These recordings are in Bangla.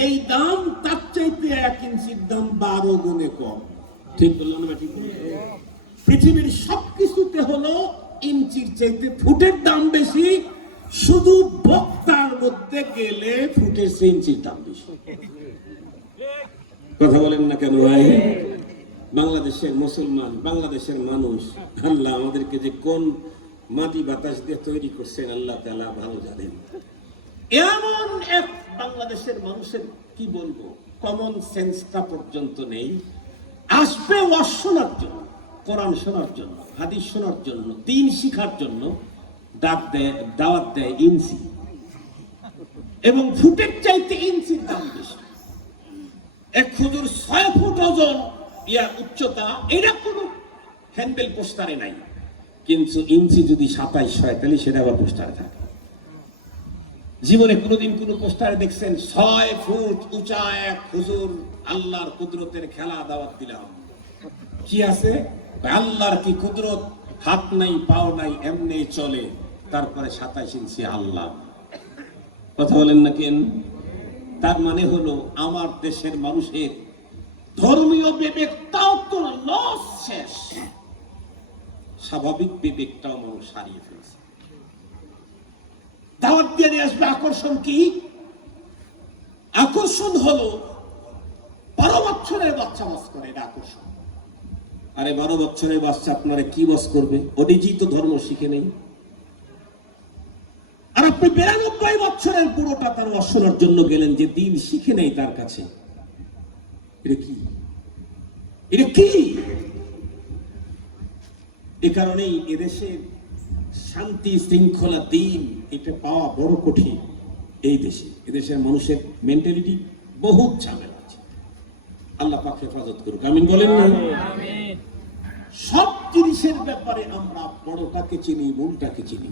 যেই দাম তার চাইতে এক ইঞ্চির দাম বারো গুণে কম। ঠিক বললাম না ঠিক? পৃথিবীর সবকিছুতে হলো ইঞ্চির চাইতে ফুটের দাম বেশি শুধু বক্তার মধ্যে গেলে ফুটের চেয়ে ইঞ্চির দাম বেশি। কথা বলেন না কেন ভাই? বাংলাদেশের মুসলমান বাংলাদেশের মানুষ আল্লাহ আমাদেরকে যে কোন মাটি বাতাস দিয়ে তৈরি করছেন আল্লাহ তালা ভালো জানেন। এমন এক বাংলাদেশের মানুষের কি বলব? কমন সেন্সটা পর্যন্ত নেই। আসবে ওয়াজ শোনার জন্য, কোরআন শোনার জন্য, হাদিস শোনার জন্য দিন শিখার জন্য ডাক দেয়, দাওয়াত দেয় ইঞ্চি। এবং ফুটের চাইতে ইঞ্চির দাম বেশি। এক খুদুর ছয় ফুট ওজন, ইয়া উচ্চতা এটা কোনো হ্যান্ডেল পোস্টারে নাই। কিন্তু ইঞ্চি যদি সাতাইশ হয় তাহলে সেটা আবার পোস্টারে থাকে। জীবনে কোনোদিন কোনো পোস্টারে দেখছেন, ছয় ফুট উঁচা এক হুজুর আল্লাহর কুদরতের খেলা দাওয়াত দিলাম। কি আছে? আল্লাহর কি কুদরত? হাত নাই, পাও নাই, এমনি চলে। তারপরে সাতাইশ ইঞ্চি আল্লাহ। কথা বলেন না কেন? তার মানে হলো, আমার দেশের মানুষের ধর্মীয় বিবেকটাও তো লস শেষ। স্বাভাবিক বিবেকটাও মানুষ হারিয়ে ফেলছে। দাওয়াত দিয়ে নিয়ে আসবে। আকর্ষণ কি? আকর্ষণ হলো বারো বছরের বাচ্চা বাস করে, এটা আকর্ষণ। আরে বারো বছরের বাচ্চা আপনারা কি বাস করবে? ওডিজি তো ধর্ম শিখে নেই। আর আপনি বিরানব্বই বছরের পুরোটা তার অশোনার জন্য গেলেন যে দিন শিখে নেই তার কাছে। এটা কি? এটা কি? এ কারণেই এদেশের শান্তি শৃঙ্খলা দিন এটা পাওয়া বড় কঠিন এই দেশে। এদেশের মানুষের মেন্টালিটি বহুত ঝামেলা আছে। আল্লাহ পাক হেফাজত করুক। আমিন বলেন না? সব জিনিসের ব্যাপারে আমরা বড়টাকে চিনি মূলটাকে চিনি।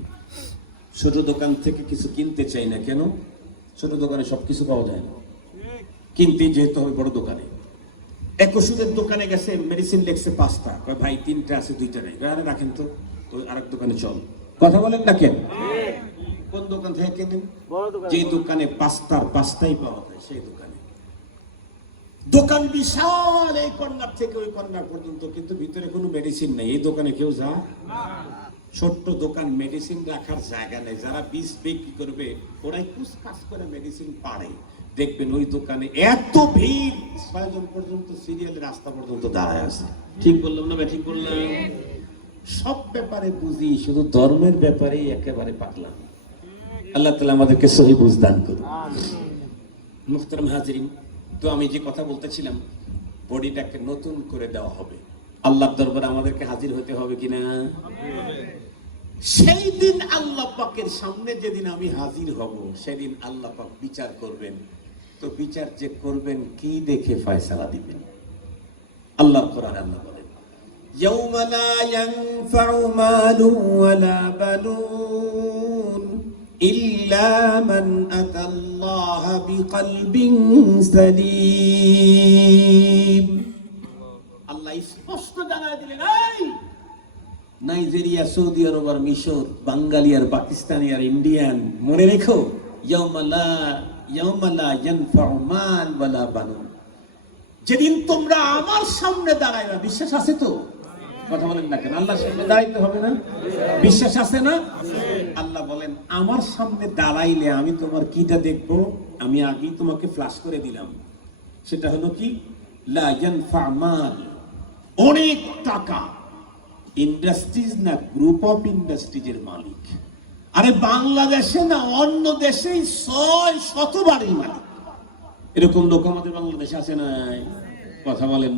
ছোট দোকান থেকে কিছু কিনতে চাই না কেন? ছোট দোকানে সবকিছু পাওয়া যায় না। কিনতে যেতে হবে বড় দোকানে। এক ওষুধের দোকানে গেছে মেডিসিন লেখছে পাঁচটা। ভাই তিনটা আছে দুইটা নেই। রাখেন তো। তো আরেক দোকানে চল। কথা বলেন না কেন? কোন দোকান থেকে কেনেন যে দোকানে। পাঁচটার পাঁচটাই পাওয়া যায় সেই দোকানে। দোকান বিশাল এই কর্নার থেকে ওই কর্নার পর্যন্ত কিন্তু ভিতরে কোনো মেডিসিন নেই। এই দোকানে কেউ ছোট্ট দোকান মেডিসিন রাখার জায়গা নেই। যারা বীজ বিক্রি করবে ওরাই কুচকাচ করে মেডিসিন পারে দেখবেন ওই দোকানে এত ভিড় ছয়জন পর্যন্ত সিরিয়াল রাস্তা পর্যন্ত দাঁড়ায় আছে। ঠিক বললাম না ঠিক বললাম? সব ব্যাপারে বুঝি শুধু ধর্মের ব্যাপারেই একেবারে পারলাম আল্লাহ তালা আমাদেরকে সহি বুঝদান করুন মুখতারাম হাজিরিন তো আমি যে কথা বলতেছিলাম বডিটাকে নতুন করে দেওয়া হবে। আল্লাহ দরবারে আমাদেরকে হাজির হতে হবে কিনা সেই দিন আল্লাহ পাকের সামনে যেদিন আমি হাজির হব সেদিন আল্লাহ পাক বিচার করবেন। তো বিচার যে করবেন কি দেখে ফয়সালা দিবেন? আল্লাহ কোরআন আল্লাহ يوم لا ينفع مال ولا بنون إلا من أتى الله بقلب سليم আল্লাহ স্পষ্ট জানায় দিলেন এই নাইজেরিয়া সৌদি আরব আর মিশর বাঙালি আর পাকিস্তানি আর ইন্ডিয়ান মনে রেখো ইয়াউমালা ইয়াউমালা ইয়ানফাউ মাল ওয়ালা বানুন যেদিন তোমরা আমার সামনে দাঁড়াইবা বিশ্বাস আছে তো কথা বলেন না কেন? আল্লাহর সামনে দাঁড়াইতে হবে না। বিশ্বাস আছে না? আল্লাহ বলেন, আমার সামনে দাঁড়াইলে আমি তোমার কিটা দেখব? আমি আগেই তোমাকে ফ্লাশ করে দিলাম। সেটা হলো কি? অনেক টাকা। ইন্ডাস্ট্রিজ না, গ্রুপ অফ ইন্ডাস্ট্রিজের মালিক। আরে বাংলাদেশে না, অন্য দেশেই ছয় শতবারই মালিক। এরকম লোক আমাদের বাংলাদেশে আছে নাই? কথা বলেন না।